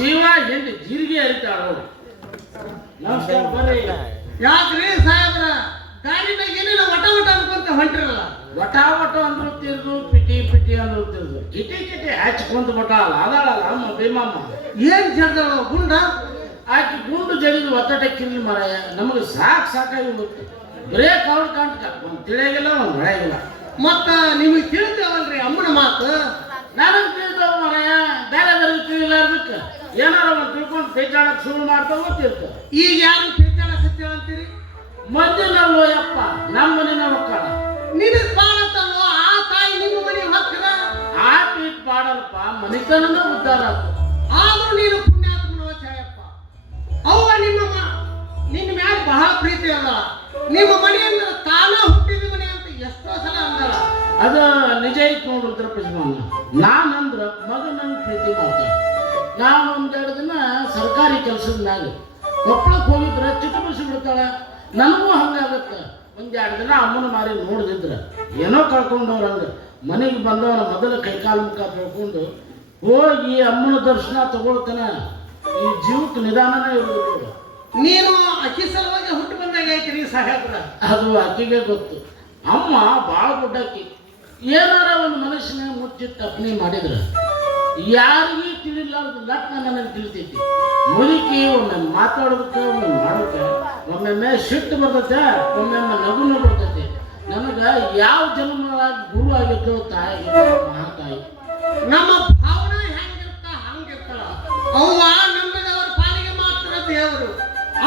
ಜೀವ ಹಿಂದೆ ಜೀರಿಗೆ ಹರಿತಾಳು. ನಮಸ್ಕಾರ ಬರ್ರಿ. ಯಾಕ್ರಿ ಸಾಹೇಬ್ರ ಗಾಡಿ ಮ್ಯಾಗ ಏನೇನೋ ವಟ ವಟ ಅನ್ಕೊಂತ ಹೊಂಟಿರಲ್ಲ. ವಟ ವಟ ಅಂದ್ರು ತಿರ್ದು ಪಿಟಿ ಪಿಟಿ ಅಂದ್ರು ತಿರ್ದು ಕಿಟಿ ಕಿಟಿ ಹಚ್ಕೊಂತ ಬಟ ಅಲ್ಲ ಅದಾಳಲ್ಲ ಅಮ್ಮ ಭೀಮಮ್ಮ ಏನ್ ಜಡ್ದಳ ಗುಂಡ ಆಕಿ ಗುಂಡು ಜಡಿದು ಒತ್ತಟಕ್ಕಿರ್ಲಿ ಮರಾಯ ನಮಗೆ ಸಾಕಾಗಿ ಹೋಗುತ್ತೆ. ಬರೇ ಕವರ್ ಕಾಣ್ತ ಒಂದು ತಿಳಿಯಾಗಿಲ್ಲ ಒಂದು ಹೊಳೆಯಾಗಿಲ್ಲ. ಮತ್ತ ನಿಮಗೆ ತಿಳಿತೇವಲ್ರಿ ಅಮ್ಮನ ಮಾತು. ನನಗೆ ತಿಳಿತಾವ ಮರಾಯ, ಬೇರೆ ಬೇರೆ ತಿಳಿಲ್ಲ ಅದಕ್ಕೆ ಏನಾರ ಒಂದು ತಿಳ್ಕೊಂಡು ಪೇಚಾಡಕ್ಕೆ ಶುರು ಮಾಡ್ತಾ ಗೊತ್ತಿರ್ತ. ಈಗ ಯಾರು ಪೇಚಾಡ ಸತ್ಯ ಅಂತೀರಿ? ಮಂದಿನಲ್ಲೋ ಯಪ್ಪ ನಮ್ಮ ಮನೆನ ಮಕ್ಕಳ ನಿನಗ್ ಪಾಡತ್ತಲ್ವ ಆ ತಾಯಿ ನಿಮ್ಮ ಮನೆ ಮಕ್ಕಳ ಆ ಪೀಟ್ ಪಾಡಲ್ಪ ಮನಿತನನ ಉದ್ಧಾರ ಆದ್ರೂ ನೀನು ಪುಣ್ಯಾತ್ಮನೋ ಛಾಯಪ್ಪ. ಅವ್ವ ನಿನ್ನ ಮ್ಯಾಲ ಬಹಳ ಪ್ರೀತಿ ಅಲ್ಲ. ನಿಮ್ಮ ಮನೆ ಅಂದ್ರೆ ತಾನ ಹುಟ್ಟಿದ ಮನೆ ಅಂತ ಎಷ್ಟೋ ಸಲ ಅಂದಳ. ಅದು ನಿಜ ಐತ್ ನೋಡ್ರಿ ತಿರುಪತಿಮನ್ನ. ನಾನಂದ್ರ ಮಗ ನನ್ನ ಪ್ರೀತಿ ಮಾಡ್ತೇನೆ. ನಾನು ಒಂದೆರಡು ದಿನ ಸರ್ಕಾರಿ ಕೆಲಸದ ಮ್ಯಾಗ ಕೊಪ್ಪಳಕ್ಕೆ ಹೋಗಿದ್ರೆ ಚಿಟ್ಟಬಿಸಿ ಬಿಡ್ತಾಳ. ನನಗೂ ಹಂಗಾಗತ್ತೆ. ಒಂದೆರಡು ದಿನ ಅಮ್ಮನ ಮಾರಿ ನೋಡ್ದಿದ್ರ ಏನೋ ಕಳ್ಕೊಂಡವ್ರ ಹಂಗ ಮನೆಗೆ ಬಂದವನ ಮೊದಲ ಕೈಕಾಲು ಮುಖ ತೊಳ್ಕೊಂಡು ಹೋಗಿ ಅಮ್ಮನ ದರ್ಶನ ತಗೊಳ್ತಾನ. ಈ ಜೀವಕ್ಕೆ ನಿಧಾನನೇ ಇರೋದು. ನೀನು ಅಕ್ಕಿ ಸಲುವಾಗಿ ಹುಟ್ಟು ಬಂದಾಗ ಐತಿ ಸಾಹೇಬ್ರ. ಅದು ಆಕೆಗೆ ಗೊತ್ತು. ಅಮ್ಮ ಭಾಳ ದೊಡ್ಡಾಕಿ. ಏನಾರ ಒಂದು ಮನುಷ್ಯನ ಮುಚ್ಚಿಟ್ಟು ಅಪ್ನಿ ಮಾಡಿದ್ರ ಯಾರಿಗೂ ತಿಳಿಲಾರ್ದು ಲಟ್ನ ನನಗೆ ತಿಳಿತೈತಿ. ಮುದುಕಿ ಒಮ್ಮೆ ಮಾತಾಡೋದಕ್ಕೆ ಒಮ್ಮೆ ಮಾಡೋಕೆ ಒಮ್ಮೊಮ್ಮೆ ಸಿಟ್ಟು ಬರ್ತೈತೆ, ಒಮ್ಮೊಮ್ಮೆ ನಗುನು ಬರ್ತೈತಿ. ನನಗೆ ಯಾವ ಜನ್ಮಗಳಾಗಿ ಗುರು ಆಗಿದ್ದು ತಾಯಿ ಮಹಾತಾಯಿ. ನಮ್ಮ ಭಾವನೆ ಹೆಂಗಿರ್ತ ಹಂಗಿರ್ತಾಳ. ಅವ್ವ ನಂಬಿದವರ ಪಾಲಿಗೆ ಮಾತ್ರ ದೇವರು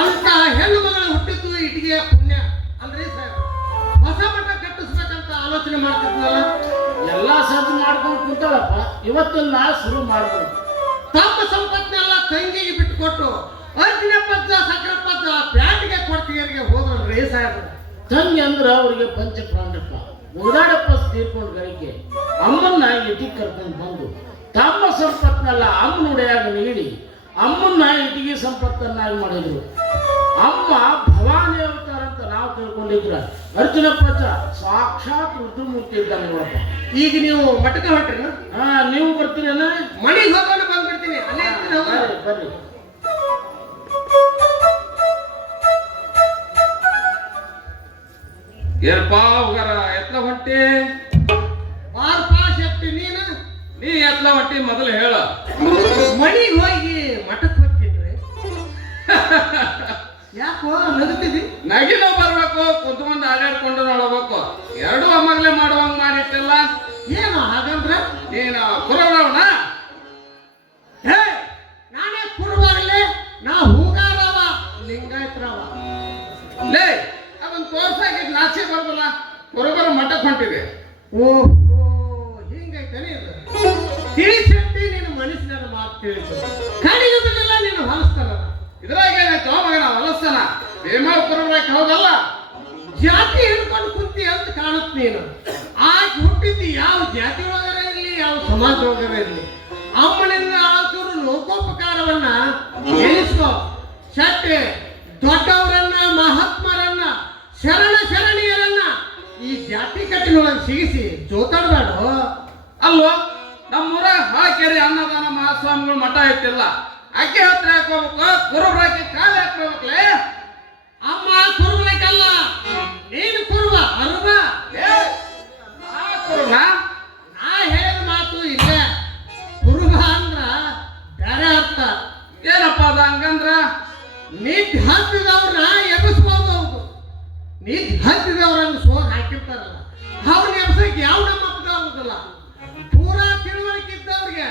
ಅಂತ ಹೆಣ್ಣು ಮಗಳ ಹುಟ್ಟಿದ್ದು ಇಟ್ಟಿಗೆ ಪುಣ್ಯ ಅಲ್ರಿ ಸಾಹೇಬ್. ಹೊಸ ಮಠ ಕಟ್ಟಿಸ್ಬೇಕಂತ ಆಲೋಚನೆ ಮಾಡ್ತಿದ್ನಲ್ಲ. ಎಲ್ಲ ಸದ್ದು ಮಾಡ್ಕೊಂಡು ಕುಂತಾಳಪ್ಪ. ಇವತ್ತೆಲ್ಲ ಶುರು ಮಾಡ್ಬೋದು. ತಮ್ಮ ಸಂಪತ್ನೆಲ್ಲ ತಂಗಿಗೆ ಬಿಟ್ಟುಕೊಟ್ಟು ಅರ್ಜಿನ ಪದ್ದ ಸಕ್ಕರೆ ಪದ್ದ ಪ್ಯಾಟಿಗೆ ಕೊಡ್ತೀಯರಿಗೆ ಹೋದ್ರಲ್ರಿ ಸಾಹೇಬ್ರ. ತಂಗಿ ಅಂದ್ರೆ ಅವ್ರಿಗೆ ಪಂಚ ಪ್ರಾಣಪ್ಪ. ಉದಾಡಪ್ಪ ತೀರ್ಕೊಂಡು ಗಳಿಕೆ ಅಮ್ಮನ್ನ ಇಟಿಗೆ ಕರ್ಕೊಂಡು ಬಂದು ತಮ್ಮ ಸಂಪತ್ನೆಲ್ಲ ಅಮ್ಮನುಡೆಯಾಗ ನೀಡಿ ಅಮ್ಮನ್ನ ಇಟಿಗೆ ಸಂಪತ್ತನ್ನಾಗಿ ಮಾಡಿದ್ರು. ಅಮ್ಮ ಭವಾನಿ ಅವತಾರ ಅಂತ ನಾವು ತಿಳ್ಕೊಂಡಿದ್ರ ಅರ್ಜುನ ಪಚ ಸಾಕ್ಷಾತ್ ಋತುಮೂರ್ತಿ ಇದ್ದಾನೆ ನೋಡಪ್ಪ. ಈಗ ನೀವು ಮಠಕ್ಕೆ ಹೊಂಟ್ರಿ? ನೀವು ಬರ್ತೀರೇನ? ಮನೆಗೆ ಹೋಗೋಣ ಬಂದ್ಬಿಡ್ತೀನಿ. ಅಲ್ಲೇ ಬರ್ರಿ. ಏನಪ್ಪಾ ಹೋಗಾರ ಎತ್ಲ ಹೊಂಟಿ? ಶಕ್ತಿ ನೀ ಎತ್ಲ ಹೊಂಟಿ ಮೊದಲು ಹೇಳ. ಮನೆಗೆ ಹೋಗಿ ಮಠಕ್ಕೆ ಹೋಗ್ತಿದ್ರಿ ಯಾಕೋ ನಗುತ್ತಿದ್ದಿ? ನಗಿನೂ ಬರ್ಬೇಕು, ಕುತ್ಕೊಂಡು ಆಡಾಡ್ಕೊಂಡು ನೋಡಬೇಕು. ಎರಡು ಅಮ್ಮಗ್ಲೆ ಮಾಡುವಂಗ ಮಾಡಿಟ್ಟಿಲ್ಲ. ಏನು ಹಾಗಂದ್ರ? ನೀನ ಕುರವನ? ಹೇ ನಾನೇ ಕುರುವಾಗಲೇ, ನಾ ಹೂಗಾರವ ಲಿಂಗಾಯತ್ರವ. ಲೇ ಅದನ್ನ ತೋರ್ಸಾಕಿದ್ ನಾಚೆ ಬರ್ಬಲ್ಲ. ಕುರುಬರ ಮಠಕ್ಕೆ ಹೊಂಟಿದೆ. ಓಹೋ ಹಿಂಗೈತಾನೆ ಇದು. ತಿಳಿಸಟ್ಟಿ ನೀನು ಮನುಷ್ಯನ ಮಾತು ತಿಳಿಸು. ಕಡಿಯುವುದಿಲ್ಲ ನೀನು ಹೊಲಸ್ತಾನ. ಇದ್ರಾಗ ಏನಾಯ್ತು ಮಗನ ಹೊಲಸ್ತಾನ? ಭೀಮ ಕುರುಬರಕ್ಕೆ ಹೋಗಲ್ಲ. ಜಾತಿ ಹಿಡ್ಕೊಂಡು ಕುಂತಿ ಅಂತ ಕಾಣುತ್ತೆ ನೀನು. ಆಕೆ ಹುಟ್ಟಿದ್ದು ಯಾವ ಜಾತಿ ಒಳಗರ ಇರಲಿ, ಯಾವ ಸಮಾಜ ಒಳಗರ ಇರಲಿ, ಅಮ್ಮನಿಂದ ಆಚೂರು ಲೋಕೋಪಕಾರವನ್ನ ಎನಿಸ್ಕೋ. ಶಟ್ಟೆ ದೊಡ್ಡವರನ್ನ, ಮಹಾತ್ಮರನ್ನ, ಶರಣೀಯರನ್ನ ಈ ಜಾತಿ ಕಟ್ಟಿನೊಳಗೆ ಸಿಗಿಸಿ ಜೋತಾಡ್ಬೇಡ. ಅಲ್ವೋ ನಮ್ಮೂರ ಹಾಕೇರಿ ಅನ್ನದಾನ ಮಹಾಸ್ವಾಮಿಗಳು ಮಠ ಐತಿಲ್ಲ. ಅಕ್ಕಿ ಹತ್ರ ಹಾಕೋಬೇಕು, ಕುರುಬ್ರಾಕಿ ಕಾಲು ಹಾಕೋಬೇಕಲೇ. ಅಮ್ಮ ಕುರುಬಲಕ್ಕಲ್ಲ, ನೀನು ಕುರುಬ ಅರುಬ. ಕುರುಬ ನಾ ಹೇಳಿದ ಮಾತು ಇಲ್ಲ. ಕುರುಬ ಅಂದ್ರ ಬೇರೆ ಅರ್ಥ. ಏನಪ್ಪ ಅದ ಹಂಗಂದ್ರ? ನಿಂತು ಹತ್ತಿದವ್ರನ್ನ ಎಬ್ಬಿಸ್ಬೋದು. ಹೌದು, ನಿಂತು ಹತ್ತಿದವ್ರನ್ನ ಸೋಗ್ ಹಾಕಿರ್ತಾರಲ್ಲ, ಅವ್ರನ್ನ ಎಬ್ಸಕ್ಕೆ ಯಾವ ನಮ್ಮ ಅಪ್ಪ ಆಗುದಿಲ್ಲ. ಪೂರಾ ತಿಳುವಳಿಕೆ ಇದ್ದವ್ರಿಗೆ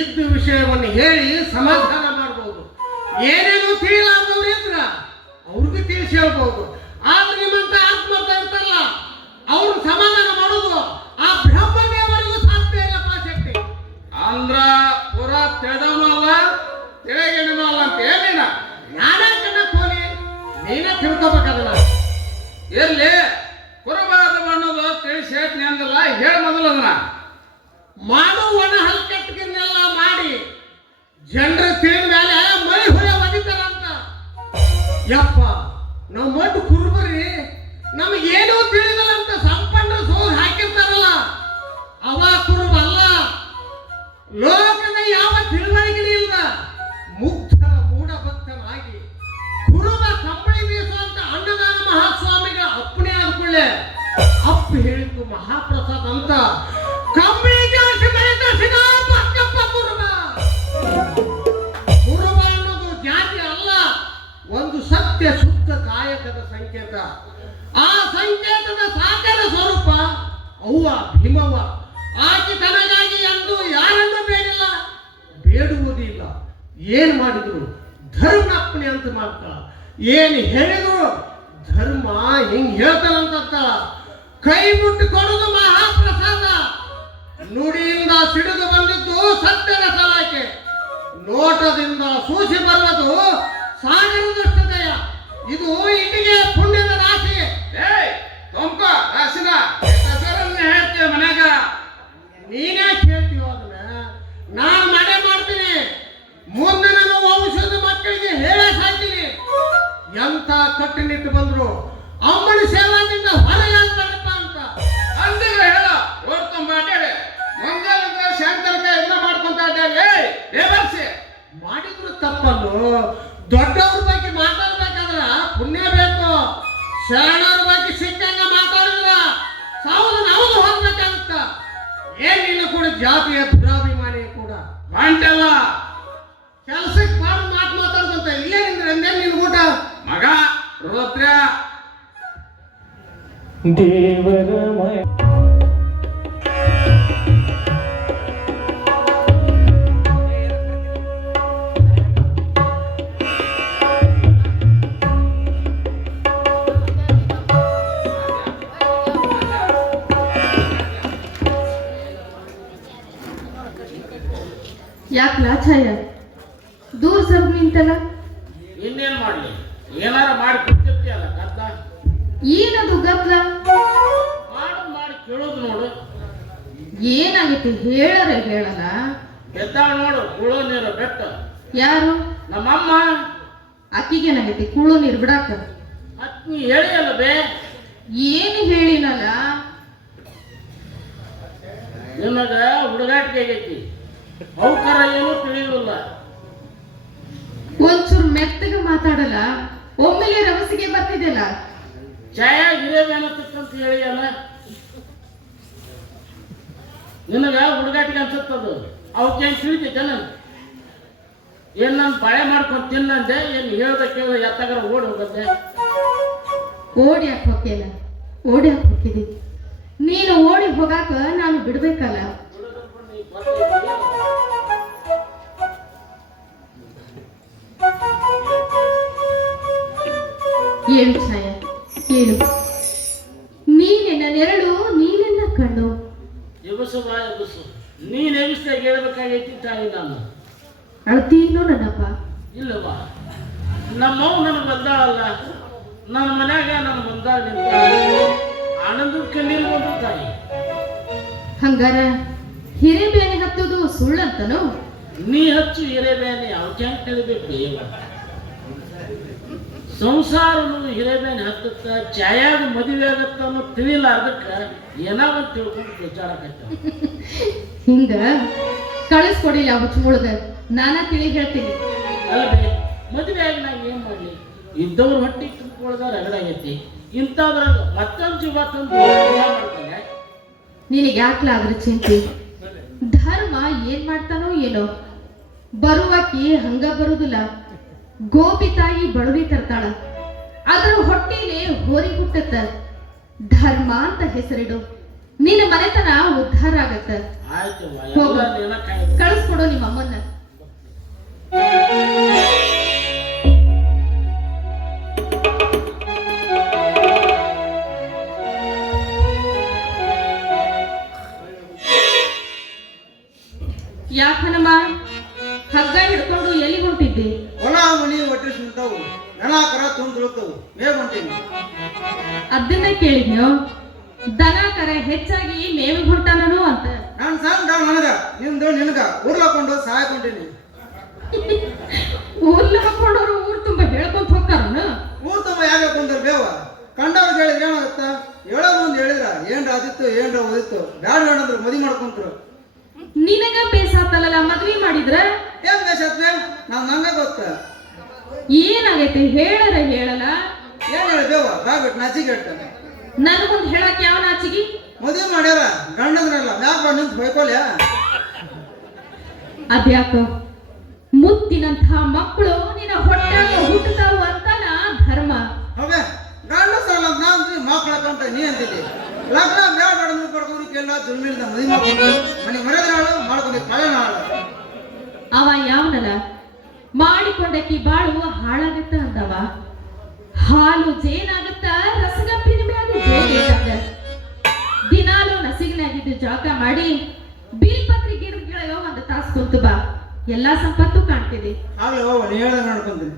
ಇದ್ದ ವಿಷಯವನ್ನು ಹೇಳಿ ಸಮಾಧಾನ ಮಾಡ್ಬೋದು. ಏನೇನು ತಿಳಿಲಾರ್ದವ್ರು ಇದ್ರ ಅವ್ರಿಗೂ ತಿಳಿಸಿ ಹೇಳ್ಬೋದು. ಆದ್ರೆ ನಿಮ್ಮಂತ ಆತ್ಮರ್ಥ ಇರ್ತಾರಲ್ಲ, ಅವ್ರು ಸಮಾಧಾನ ಮಾಡೋದು ಆ ಬ್ರಹ್ಮದೇವರಿಗೂ ಸಾಧ್ಯ ಇಲ್ಲಪ್ಪ ಶಕ್ತಿ. ಅಂದ್ರ ಪೂರಾ ತಿಳಿದವನು ಅಲ್ಲ, ತಿಳಿಗೇನು ಅಲ್ಲ ಅಂತ ಏನಿನ? ನಾನೇ ಕಣ್ಣಕ್ಕೆ ಹೋಗಿ ನೀನೇ ತಿಳ್ಕೊಬೇಕದಲ್ಲ. ಎಲ್ಲಿ ಕುರುಬಾದ ಅನ್ನೋದು ತಿಳಿಸಿ ಹೇಳ್ತೀನಿ ಅಂದಲ್ಲ, ಹೇಳ ಮೊದಲು ಅದನ್ನ. ಮಾಡು ಒಣ ಹಲ್ಕಟ್ಟಿಗೆಲ್ಲ ಮಾಡಿ ಜನರು ತಿಳಿದ ಮೇಲೆ ಮೈ ಹೊಳೆ ಒದಿತಾರಂತ. ಯಪ್ಪ ನಾವು ಮಟ್ಟು ಕುರುಬರಿ ನಮಗೇನೂ ತಿಳಿದಲ್ಲ ಅಂತ ಸಂಪನ್ನರು ಸೋಗ್ ಹಾಕಿರ್ತಾರಲ್ಲ, ಅವ ಕುರುಬ ಅಲ್ಲ. ಲೋಕದ ಯಾವ ತಿಳುವಳಿಕೆ ಇಲ್ಲ, ಅವ್ವ ಭೀಮವ್ವ. ಆಕೆ ತನಗಾಗಿ ಅಂದು ಯಾರನ್ನೂ ಬೇಡಿಲ್ಲ, ಬೇಡುವುದಿಲ್ಲ. ಏನ್ ಮಾಡಿದ್ರು ಧರ್ಮಪ್ಪಣೆ ಅಂತ ಮಾಡ್ತಾಳ. ಏನ್ ಹೇಳಿದ್ರು ಧರ್ಮ ಹಿಂಗ್ ಹೇಳ್ತಾಳಂತ. ಕೈ ಮುಟ್ಟು ಕೊಡುದು ಮಹಾಪ್ರಸಾದ. ನುಡಿಯಿಂದ ಸಿಡಿದು ಬಂದಿದ್ದು ಸತ್ಯದ ಸಲಾಕೆ. ನೋಟದಿಂದ ಸೂಸಿ ಬರುವುದು ಸಾಗರದಷ್ಟು ದಯ. ಇದು ಇಟ್ಟಿಗೆ ಪುಣ್ಯದ ರಾಶಿ. ಏಯ್ ತೊಂಪ ರಾಸಿನ ಹೇಳ್ತೀಯ ಮನ್ಯಾಗ. ನೀನೇ ಕೇಳ್ತೀವ ಅದನ್ನ? ನಾನು ನಡೆ ಮಾಡ್ತೀನಿ. ಮುಂದೆ ನಾನು ಔಷಧ ಮಕ್ಕಳಿಗೆ ಹೇಳ ಸಾಯ್ತೀನಿ. ಎಂತ ಕಟ್ಟುನಿಟ್ಟು ಬಂದ್ರು ಅಮ್ಮನ ಸೇವಾದಿಂದ ಹೊರಗಾಗ್ತಾರಪ್ಪ ಅಂತ ಅಂದಿಲ್ಲ ಹೇಳ. ಓಡ್ ತುಂಬ ಅಡ್ಡಾಡಿ ಮಂಗಲ ಶಾಂತರ್ಕ ಎಲ್ಲ ಮಾಡ್ಕೊಂತ ಅಡ್ಡಾಡಿ ಬೇಬರ್ಸಿ ಮಾಡಿದ್ರು ತಪ್ಪನ್ನು. ದೊಡ್ಡವ್ರ ಬಗ್ಗೆ ಮಾತಾಡ್ಬೇಕಾದ್ರ ಪುಣ್ಯ ಬೇಕು. ಶರಣರ ಬಗ್ಗೆ ಸಿಕ್ಕಂಗ ಮಾತಾಡಿದ್ರ ಸಾವುದು ನಾವು ಹೋಗ್ಬೇಕಾಗುತ್ತ. ಏನಿಲ್ಲ ಕೂಡ ಜಾತಿಯ ದುರಾಭಿಮಾನಿ ಕೂಡ ಮಾಡ್ತಲ್ಲ. ಕೆಲಸಕ್ಕೆ ಬಾಳು ಮಾತಾಡುದಂತ ಇಲ್ಲೇ ನಿಂದ್ರೆ ನಿನ್ ಊಟ ಮಗ ರುದ್ರ ದೇವರ ಮಯ ಯಾಕಲ ಛಾಯ ದೂರ ಸಬ್ ನಿಂತಲ್ಲ? ಇನ್ನೇನ್ ಮಾಡ್ಲಿ, ಏನಾರ ಮಾಡಿ ಕೊಡ್ತಿರ್ತೀಯಲ್ಲ ಗದ್ದ. ಏನದು ಗದ್ಲ? ಮಾಡಿ ಕೇಳೋದು ನೋಡು. ಏನಾಗೈತಿ ಹೇಳರೆ ಹೇಳಲ್ಲ. ಗೆದ್ದಾಳ ನೋಡು ಕುಳೋ ನೀರು ಬೆಟ್ಟ. ಯಾರು? ನಮ್ಮಮ್ಮ. ಅಕ್ಕಿಗೇನಾಗೈತಿ ಕುಳು ನೀರು ಬಿಡಾಕ? ಮತ್ ನೀ ಹೇಳಿ ಅಲ್ಲ ಬೇ. ಏನು ಹೇಳಿನಲ್ಲ? ನಿನಗ ಹುಡುಗಾಟಿಗೆ ಆಗೈತಿ, ಅವಕರ ಏನು ತಿಳಿಯುವುದಿಲ್ಲ. ಒಂಚೂರು ಮೆತ್ತಗೆ ಮಾತಾಡಲ್ಲ, ಒಮ್ಮೆಲೆ ರವಸಿಗೆ ಬರ್ತಿದ್ದೆಲ್ಲ. ಛಾಯ ಗಿರೇಬೇನತ್ತಂತ ಹೇಳಿ ಅಲ್ಲ. ನಿನಗ ಹುಡುಗಾಟಿಗೆ ಅನ್ಸುತ್ತದು, ಅವಕ್ಕೇನು ತಿಳಿತೈತೇನ? ಏನ್ ನಾನು ಬಾಳೆ ಮಾಡ್ಕೊಂಡು ತಿನ್ನಂದೆ, ಏನು ಹೇಳ್ದ ಕೇಳ್ದ ಎತ್ತಾಗರ ಓಡಿ ಹೋಗಂದೆ. ಓಡಿ ಹಾಕ್ ಹೋಗ್ತಿಲ್ಲ, ಓಡಿ ಹಾಕ್ ಹೋಗ್ತಿದ್ದಿ. ನೀನು ಓಡಿ ಹೋಗಾಕ ನಾನು ಬಿಡ್ಬೇಕಲ್ಲ. ಏನು ಛಾಯ ಏನು? ನೀನೆನ್ನ ನೆರಳು, ನೀನೆನ್ನ ಕಣ್ಣು. ಎಬಸು ಬಾ ಎಬಸು, ನೀನ್ ಎಬಿಸ್ದಾಗ ಹೇಳ್ಬೇಕಾಗೈತಿ ತಾಯಿ. ನಾನು ಅಳ್ತೀನೋ ನನ್ನಪ್ಪ? ಇಲ್ಲವಾ, ನಮ್ಮವ್ ನನಗೆ ಬಂದಾಳಲ್ಲ, ನನ್ನ ಮನ್ಯಾಗ ನನ್ನ ಬಂದಾಗ ನಿಂತ ಆನಂದದ ಕಣ್ಣೀರು ಬಂದು ತಾಯಿ. ಹಂಗಾರ ಹಿರೇಬೇನೆ ಹತ್ತೋದು ಸುಳ್ಳಂತನೋ? ನೀ ಹಚ್ಚು ಹಿರೇಬೇನೆ ಅವಕ್ಕೆ ಹೆಂಗೆ ತಿಳಿಬೇಕು? ಸಂಸಾರನು ಹಿರೇಬೇನೆ ಹತ್ತತ್ತ, ಛಾಯಾಗ ಮದುವೆ ಆಗತ್ತ ಅನ್ನೋ ತಿಳಿಲ್ಲ. ಅದಕ್ಕೆ ಏನಾಗ ತಿಳ್ಕೊಂಡು ವಿಚಾರಕತ್ತ. ಹಿಂಗ ಕಳಿಸ್ಕೊಡಿಲ್ಲ ಹುಚ್ಚುಮುಳ್ಗ, ನಾನಾ ತಿಳಿ ಹೇಳ್ತೀನಿ. ಅಲ್ಲದೆ ಮದುವೆ ಆಗಿ ನಾ ಏನ್ ಮಾಡ್ಲಿ? ಇದ್ದವ್ರ ಹೊಟ್ಟಿ ತುಂಬಿಕೊಳ್ಳದ ರಗಡಾಗೈತಿ. ಇಂಥದ್ರಾಗ ಮತ್ತೊಂದು ಜೀವ ತಂದು ಮಾಡ್ತಾನೆ. ನಿನಗೆ ಯಾಕ್ಲ ಅದ್ರ ಚಿಂತೆ? ಧರ್ಮ ಏನ್ ಮಾಡ್ತಾನೋ ಏನೋ. ಬರುವಾಕಿ ಹಂಗ ಬರುದಿಲ್ಲ. ಗೋಪಿ ತಾಯಿ ಬಡವಿ ತರ್ತಾಳ, ಅದ್ರ ಹೊಟ್ಟಿಲೆ ಹೋರಿ ಹುಟ್ಟತ್ತ. ಧರ್ಮ ಅಂತ ಹೆಸರಿಡು, ನಿನ್ನ ಮನೆತನ ಉದ್ಧಾರ ಆಗತ್ತ. ಆಯ್ತು ಹೋಗು, ಕಳಿಸ್ಕೊಡು ನಿಮ್ಮ ಅಮ್ಮನ್ನ. ಯಾಕನಮ್ಮ ಹಗ್ಗ ಹಿಡ್ಕೊಂಡು ಎಲ್ಲಿ ಹೊಂಟಿದ್ದಿ? ಹೊಲ ಮನಿ ಒಟ್ಟಿಸ್ ನಿಂತಾವು, ದನ ಕರ ತುಂಬಿಳುತ್ತವು, ಮೇವ್ ಹೊಂಟೀನಿ. ಅದನ್ನ ಕೇಳಿದ್ನೋ, ದನ ಕರ ಹೆಚ್ಚಾಗಿ ಮೇವಿಗೆ ಹೊಂಟಾನೋ ಅಂತ. ನಾನು ಸಣ್ಣ ನನಗ ನಿಮ್ದು ನಿನಗ ಊರ್ಲಾಕೊಂಡು ಸಹಾಯಕೊಂಡೀನಿ. ಊರ್ಲ ಹಾಕೊಂಡವ್ರು ಊರ್ ತುಂಬ ಹೇಳ್ಕೊಂತ ಹೋಗ್ತಾರನ? ಊರ್ ತುಂಬ ಯಾಕೆ ಕುಂದ್ರ ಬೇವ? ಕಂಡವ್ರಿಗೆ ಹೇಳಿದ್ರೆ ಏನಾಗುತ್ತ? ಹೇಳೋ ಮುಂದೆ ಹೇಳಿದ್ರ ಏನ್ರ ಆದಿತ್ತು ಏನ್ರ ಓದಿತ್ತು, ಬ್ಯಾಡ ಬೇಡಂದ್ರು ಮದಿ ಮಾಡ್ಕೊಂತ್ರು. ನಿನಗ ಬೇಸಾತಲ್ಲ ಮದ್ವಿ ಮಾಡಿದ್ರ? ಏನ್ ಬೇಸತ್ವೆ? ನಾವ್ ನಂಗ ಗೊತ್ತ. ಏನಾಗೈತೆ ಹೇಳರ ಹೇಳಲ್ಲ? ಏನ್ ಹೇಳಿ ಬೇವ? ಬಾಗ್ಬಿಟ್ಟು ನಾಚಿಗೆಟ್ಟ. ನನಗೊಂದು ಹೇಳಕ್ ಯಾವ ನಾಚಿಗಿ? ಮದುವೆ ಮಾಡ್ಯಾರ ಗಂಡಂದ್ರಲ್ಲ, ಮ್ಯಾಕ್ ಬಂದು ನಿಂತು ಬೈಕೊಲ್ಯಾ? ಅದ್ಯಾಕ ಮುತ್ತಿನಂಥ ಮಕ್ಕಳು ನಿನ್ನ ಹೊಟ್ಟಾಗ ಹುಟ್ಟತಾವು ಅಂತಾನ ಧರ್ಮ. ಹೌದೇ ಗಂಡ ಸಾಲ ನಾನು ಮಕ್ಕಳ ಕಂತ ನೀ ಅಂತಿದ್ದಿ. ಲಗ್ನ ಬೇಡ ಬೇಡ ಅಂದ್ರೆ ಪಡ್ಕೋದಕ್ಕೆಲ್ಲ ದುರ್ಮಿಳಿದ ಮದುವೆ ಮಾಡ್ಕೊಂಡು ಮನೆ ಮರ್ಯಾದ ನಾಳು ಮಾಡ್ಕೊಂಡು ಕಳೆ ನಾಳು. ಅವ ಯಾವನಲ್ಲ ಮಾಡಿಕೊಂಡಕ್ಕಿ ಬಾಳು ಹಾಳಾಗತ್ತ ಅಂದವ. ಹಾಲು ಜೇನಾಗತ್ತ, ರಸಗಪ್ಪಿನ ಮ್ಯಾಗ ಜೇನ ದಿನಾಲು ನಸಿಗಿನಾಗಿದ್ದು ಜಾಗ ಮಾಡಿ ಬೀಲ್ಪತ್ರಿ ಗಿಡಗಳ ಒಂದು ತಾಸು ಕುಂತು ಬಾ, ಎಲ್ಲಾ ಸಂಪತ್ತು ಕಾಣ್ತಿದೆ. ಆಗ್ಲೇ ಹೋಗ ನೀ ಹೇಳ್ದಂಗ ನೋಡ್ಕೊಂತೀನಿ.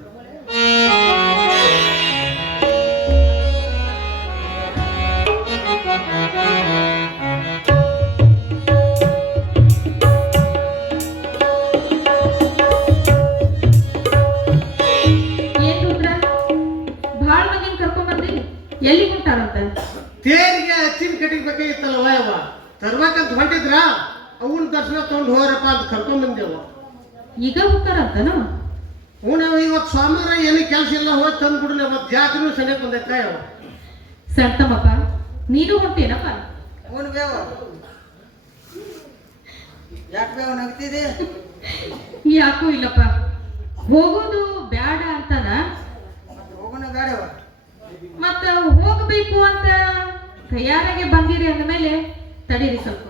ಏನ್ ರುದ್ರ ಭಾಳ ಮಂದಿನ ಕರ್ಕೊಂಬಂದಿ, ಎಲ್ಲಿ ಕುಂಟಾರಂತ? ತೇರಿಗೆ ಹಚ್ಚಿನ ಕಟ್ಟಿಗೆ ಬೇಕಾಗಿತ್ತಲ್ಲವ ಯವ್ವ, ತರ್ಬೇಕಂತ ಹೊಂಟಿದ್ರ ಅವನ ದರ್ಶನ ತಗೊಂಡು ಹೋರಪ್ಪ ಅಂತ ಕರ್ಕೊಂಡ್ ಬಂದೇವ. ಈಗ ಹೋಗ್ತಾರಂತನು? ನಾವು ಇವತ್ತು ಸೋಮವಾರ ಏನು ಕೆಲಸ ಇಲ್ಲ, ಹೋಗಿ ತಂದು ಬಿಡ್ಲಿ. ಅವತ್ತು ಜಾತ್ರೆ ಸನಿಯಕ್ಕೆ ಬಂದೈತ ಯವ್ವ. ಸಂತಮಪ್ಪ ನೀನು ಹೊಂಟೇನಪ್ಪ? ಅವನು ಬೇವ ಯಾಕೆ ಬೇವ ನಗ್ತಿದೆ? ಯಾಕೂ ಇಲ್ಲಪ್ಪ, ಹೋಗೋದು ಬ್ಯಾಡ ಅಂತನ, ಹೋಗೋಣ ಬೇಡವ. ಮತ್ತ ಹೋಗ್ಬೇಕು ಅಂತ ತಯಾರಾಗಿ ಬಂದಿರಿ ಅಂದಮೇಲೆ ತಡೀರಿ ಸ್ವಲ್ಪ.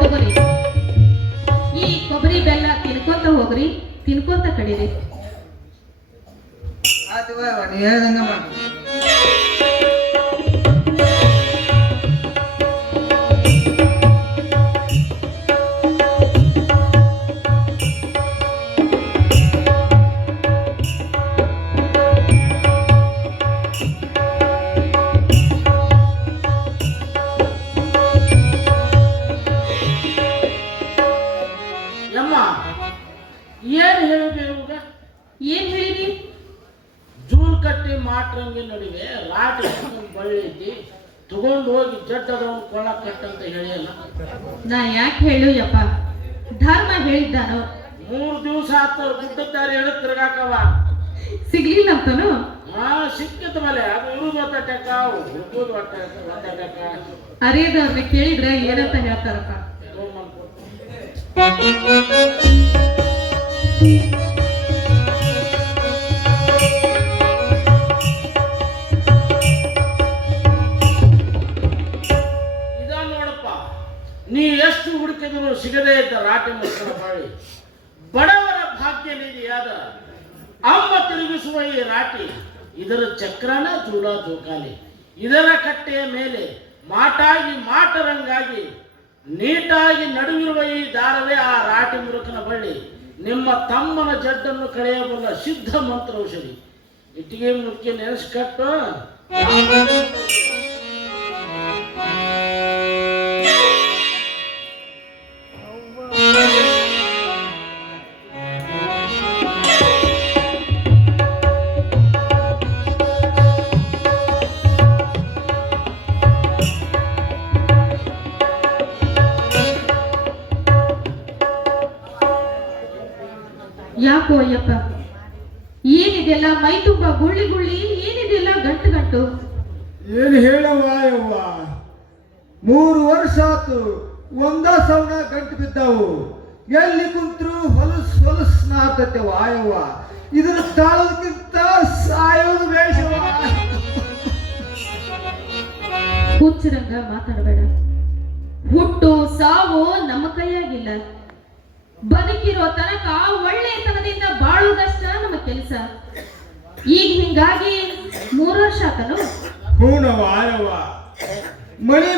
ತಗೋರಿ, ಈ ಕೊಬ್ಬರಿ ಬೆಲ್ಲ ತಿನ್ಕೊಂತ ಹೋಗ್ರಿ, ತಿನ್ಕೊಂತ ಕಡೀರಿ. ಆಯ್ತು ಬೇವ, ನೀ ಹೇಳ್ದಂಗ ಮಾಡ್ತೀನಿ. ಯಮ್ಮ ಏನ್ ಹೇಳಿದೆ ಇವಾಗ? ಏನ್ ಹೇಳಿರಿ? ಜೂಲ್ ಕಟ್ಟಿ ಮಾಟ್ರಂಗಿ ನಡುವೆ ರಾಟಿ ಬಳ್ಳಿ ಐತಿ, ತಗೊಂಡು ಹೋಗಿ ಜಡ್ಡದವನ್ ಕೊಳ್ಳ ಕಟ್ಟಂತ ಹೇಳಿಯಲ್ಲ. ನಾ ಯಾಕೆ ಹೇಳು ಯಪ್ಪ, ಧರ್ಮ ಹೇಳಿದ್ದಾನೋ. 3 ದಿವಸ ಆತ ಗುಡ್ಡದಾರಿ ಹೇಳಕ್ ತಿರ್ಗಾಕವ. ಸಿಗ್ಲಿಲ್ಲ ಅಂತನು? ಸಿಕ್ಕಿದ ಮೇಲೆ ಅದು ಇರುದು ಒತ್ತಾಟಕ, ಹುಡುಗುದು ಒತ್ತಾಟಕ. ಅರಿಯದವ್ರನ್ನ ಕೇಳಿದ್ರೆ ಏನಂತ ಹೇಳ್ತಾರಪ್ಪ. ಇದ ನೋಡಪ್ಪ, ನೀ ಎಷ್ಟು ಹುಡುಕಿದ್ರು ಸಿಗದೇ ಇದ್ದ ರಾಟಿ ಮಕ್ಕಳ ಬಾಳಿ, ಬಡವರ ಭಾಗ್ಯ ನಿಧಿಯಾದ ಅಮ್ಮ ತಿರುಗಿಸುವ ಈ ರಾಟಿ, ಇದರ ಚಕ್ರನ ಚೂಡ ಜೋಕಾಲಿ. ಇದರ ಕಟ್ಟೆಯ ಮೇಲೆ ಮಾಟಾಗಿ ಮಾಟರಂಗಾಗಿ ನೀಟಾಗಿ ನಡುವಿರುವ ಈ ದಾರವೇ ಆ ರಾಟಿ ಮುರುಕನ ಬಳ್ಳಿ. ನಿಮ್ಮ ತಮ್ಮನ ಜಡ್ಡನ್ನು ಕಳೆಯಬಲ್ಲ ಸಿದ್ಧ ಮಂತ್ರ ಔಷಧಿ. ಇಟ್ಟಿಗೆ ಮುರುಕಿ ನೆನೆಸ್ಕಟ್ಟು. ಯಾಕೋ ಅಯ್ಯಪ್ಪ, ಏನಿದೆಲ್ಲ ಮೈ ತುಂಬಾ ಗುಳ್ಳಿ ಗುಳ್ಳಿ, ಏನಿದೆಲ್ಲ ಗಂಟು ಗಂಟು? ಏನು ಹೇಳವ್ವ ಯವ್ವ, 3 ವರ್ಷ ಆತು ಒಂದ ಸವಣ ಗಂಟು ಬಿದ್ದಾವು. ಎಲ್ಲಿ ಕುಂತ್ರು ಹೊಲಸ್ ಹೊಲಸ್ ನಾರ್ತೈತೆವ ಯವ್ವ. ಇದ್ರ ತಾಳೋದಕ್ಕಿಂತ ಸಾಯೋದು ಬೇಷವ. ಹುಚ್ಚರಂಗ ಮಾತಾಡಬೇಡ. ಹುಟ್ಟು ಸಾವು ನಮ್ಮ ಕೈಯಾಗಿಲ್ಲ. ಬದುಕಿರೋ ತನಕ ಒಳ್ಳೆತನದಿಂದ ಬಾಳುವುದಷ್ಟ ನಮ್ಮ ಕೆಲಸ. ಈಗ ಹಿಂಗಾಗಿ 3 ವರ್ಷ ಆತನು? ಹೂನವ್ವ ಯವ್ವ, ಮನಿ